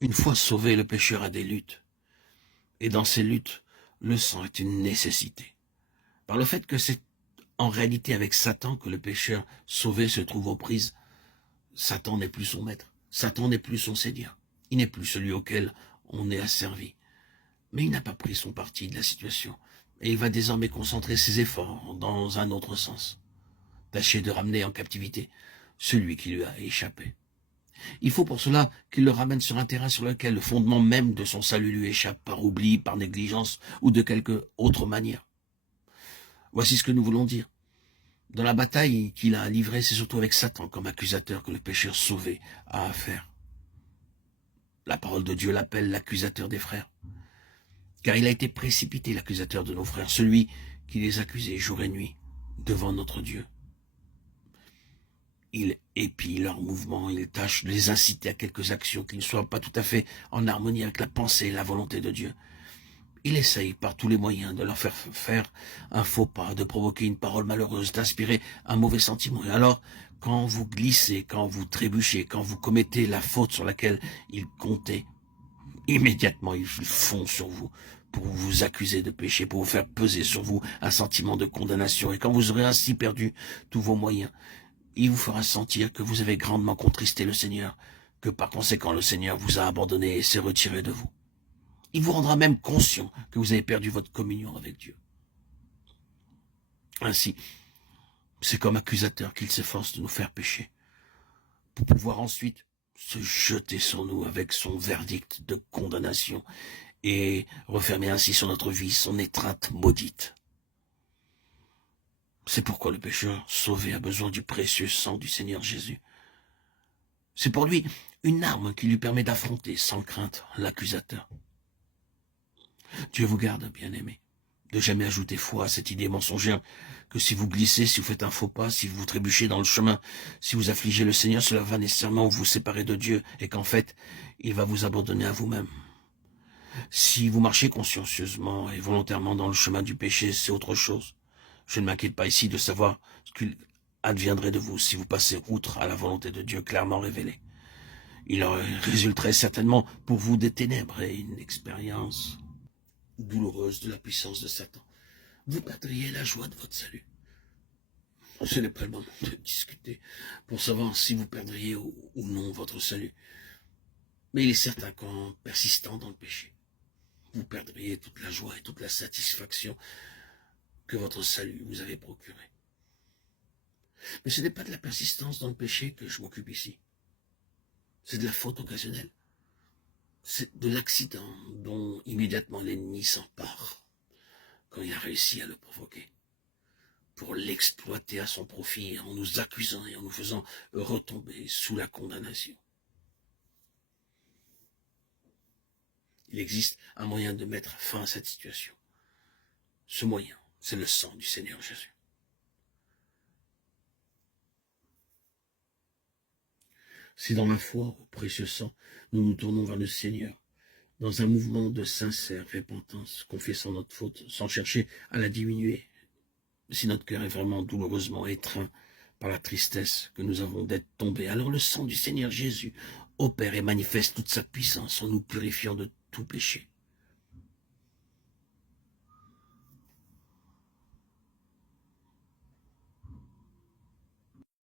Une fois sauvé, le pécheur a des luttes. Et dans ces luttes, le sang est une nécessité. Par le fait que c'est en réalité avec Satan que le pécheur sauvé se trouve aux prises, Satan n'est plus son maître. Satan n'est plus son Seigneur. Il n'est plus celui auquel on est asservi. Mais il n'a pas pris son parti de la situation. Et il va désormais concentrer ses efforts dans un autre sens. Tâcher de ramener en captivité celui qui lui a échappé. Il faut pour cela qu'il le ramène sur un terrain sur lequel le fondement même de son salut lui échappe par oubli, par négligence ou de quelque autre manière. Voici ce que nous voulons dire. Dans la bataille qu'il a livrée, c'est surtout avec Satan comme accusateur que le pécheur sauvé a affaire. La parole de Dieu l'appelle l'accusateur des frères. Car il a été précipité, l'accusateur de nos frères, celui qui les accusait jour et nuit devant notre Dieu. Il épie leurs mouvements, il tâche de les inciter à quelques actions qui ne soient pas tout à fait en harmonie avec la pensée et la volonté de Dieu. Il essaye par tous les moyens de leur faire un faux pas, de provoquer une parole malheureuse, d'inspirer un mauvais sentiment. Et alors, quand vous glissez, quand vous trébuchez, quand vous commettez la faute sur laquelle il comptait, immédiatement il fond sur vous pour vous accuser de péché, pour vous faire peser sur vous un sentiment de condamnation. Et quand vous aurez ainsi perdu tous vos moyens, il vous fera sentir que vous avez grandement contristé le Seigneur, que par conséquent le Seigneur vous a abandonné et s'est retiré de vous. Il vous rendra même conscient que vous avez perdu votre communion avec Dieu. Ainsi, c'est comme accusateur qu'il s'efforce de nous faire pécher, pour pouvoir ensuite se jeter sur nous avec son verdict de condamnation et refermer ainsi sur notre vie son étreinte maudite. C'est pourquoi le pécheur sauvé a besoin du précieux sang du Seigneur Jésus. C'est pour lui une arme qui lui permet d'affronter sans crainte l'accusateur. Dieu vous garde, bien-aimés, de jamais ajouter foi à cette idée mensongère que si vous glissez, si vous faites un faux pas, si vous trébuchez dans le chemin, si vous affligez le Seigneur, cela va nécessairement vous séparer de Dieu et qu'en fait, il va vous abandonner à vous-même. Si vous marchez consciencieusement et volontairement dans le chemin du péché, c'est autre chose. Je ne m'inquiète pas ici de savoir ce qu'il adviendrait de vous si vous passez outre à la volonté de Dieu clairement révélée. Il en résulterait certainement pour vous des ténèbres et une expérience douloureuse de la puissance de Satan. Vous perdriez la joie de votre salut. Ce n'est pas le moment de discuter pour savoir si vous perdriez ou non votre salut. Mais il est certain qu'en persistant dans le péché, vous perdriez toute la joie et toute la satisfaction que votre salut vous avait procuré. Mais ce n'est pas de la persistance dans le péché que je m'occupe ici. C'est de la faute occasionnelle. C'est de l'accident dont immédiatement l'ennemi s'empare quand il a réussi à le provoquer, pour l'exploiter à son profit en nous accusant et en nous faisant retomber sous la condamnation. Il existe un moyen de mettre fin à cette situation. Ce moyen, c'est le sang du Seigneur Jésus. Si dans la foi au précieux sang, nous nous tournons vers le Seigneur, dans un mouvement de sincère repentance, confessant notre faute, sans chercher à la diminuer, si notre cœur est vraiment douloureusement étreint par la tristesse que nous avons d'être tombés, alors le sang du Seigneur Jésus opère et manifeste toute sa puissance en nous purifiant de tout péché.